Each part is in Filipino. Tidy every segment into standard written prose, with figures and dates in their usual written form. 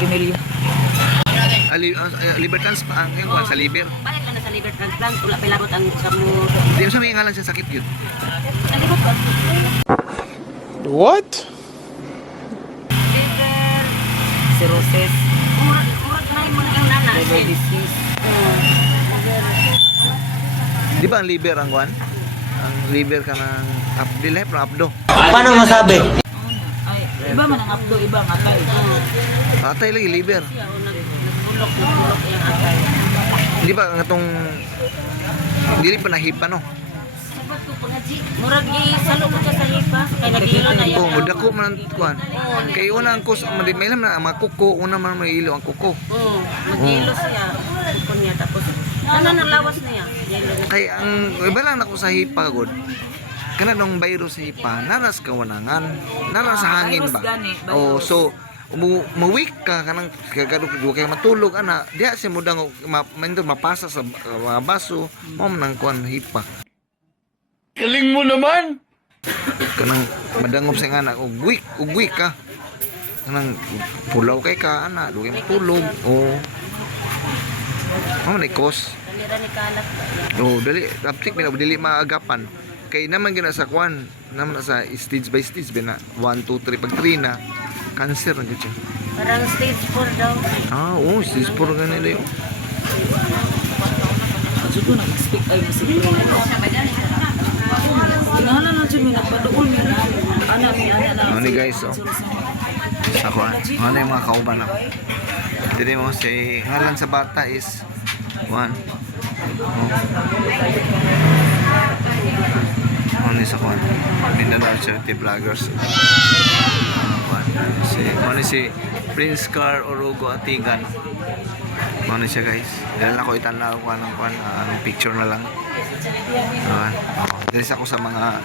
Primelio. Liver transplant, yung kuan sa liver. Balik ka na sa liver transplant, wala pa labot ang kamo. Di mo sa may ngalan siya sakit yun. Nalibot ba? What? Liver, Cirrhosis. murag na yung mga nana. Liver disease. Di ba ang liver ang kuan? Ang liver ka ng dili pro abdo. Paano masabi? Ay, iba man ang abdo, iba ang atay. Atay lagi liver. Siya o nagbulok yung atay. Di ba ang atong dili pa nahipa no? Sabat ko pangaji. Murag salo mo siya sa hipa. Kaya nagilo na yan. Oh, mudako man ang kuan. Kay una ang kus may lang na ang mga kuko, una man may ilo ang kuko. Magilo siya. Kupon niya tapos ano nang lawas niya. Kay ang iba lang nako sa hipa god. Kana nung virus sa hipa, naras ka wanangan, naras sa hangin ba? Virus gani, virus. Oh, so mawik ka kanang kagado kay matulog ana, diha si mudang mapasa sa mga baso, mo nang kuan hipa. Galing mo naman! Kanang madangop sa nga ugwik ka. Kanang pulaw kay ka ana, dugay matulog. Oh. Ni kos. Dalira ni kalak ba? Oh, dali aptik dili maagapan. Kay naman gina sa kwan, naman sa stage by stage bina 1 2 3 pag 3 na cancer na gyud siya. Parang stage 4 daw. Ah, oh, stage 4 ganun dayo. Adyo ko nag-expect ay na siguro. Tinahalan na dyan, may nagpadool niya. Anak na. Ano ni guys, oh. Ako ano yung mga kauban ako. Dili mo si ngalan sa bata is 1. Oh. Ano sa kwan? Mindanao Charity Vloggers. Si Prince Car Orugo Atigan. Ano siya guys? Dahil ako itanaw ko anong anong picture na lang. Dahil ako sa mga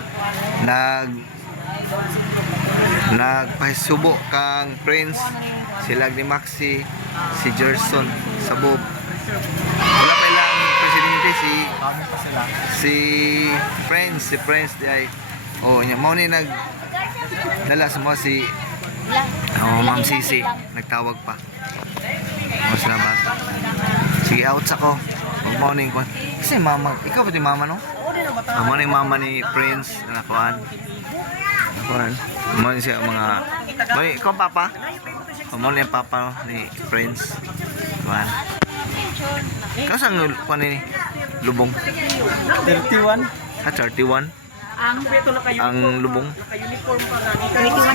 nagpahisubo kang Prince, sila ni Maxi, si Gerson sa Bob. Wala pa ilang presidente si Prince di ay. Oh, nya mo ni dala sa mga si Ma'am Sisi nagtawag pa. Oh, salamat. Sige, out sa ko. Good morning ko. Kasi mama, ikaw ba di mama no? Good morning mama ni Prince nakuan. Nakuan. Mo siya mga Boy, ikaw papa? Mo ni papa ni Prince. Kuan. Kasang kuan ni lubong? 31? Ha, 31? Ang lubong? 21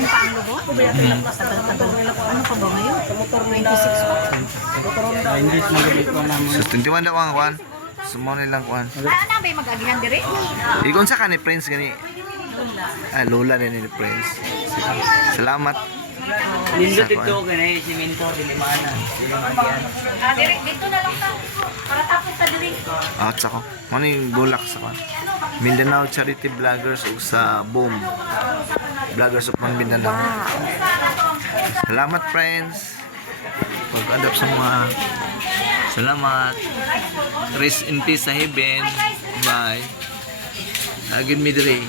pa ang lubo? Ano pa ba ngayon? 26 pa? Hindi magabi ko naman. So, 21 daw ang kuan. Sumo nilang kuan. Ano ba yung mag-agihan dire? Ikon sa ni Prince gani. Ah, lola rin ni Prince. Salamat. Nindot ito ganay si Mentor dili mana. Dire dito na lang ta. Para tapos sa dire. Out sa ko. Ano yung bulak sa kuan? Mindanao Charity Vloggers ug sa Boom. Vloggers of Mindanao. Salamat friends. Pag-adapt sa mga salamat. Rest in peace sa heaven. Bye. Agin mi dire.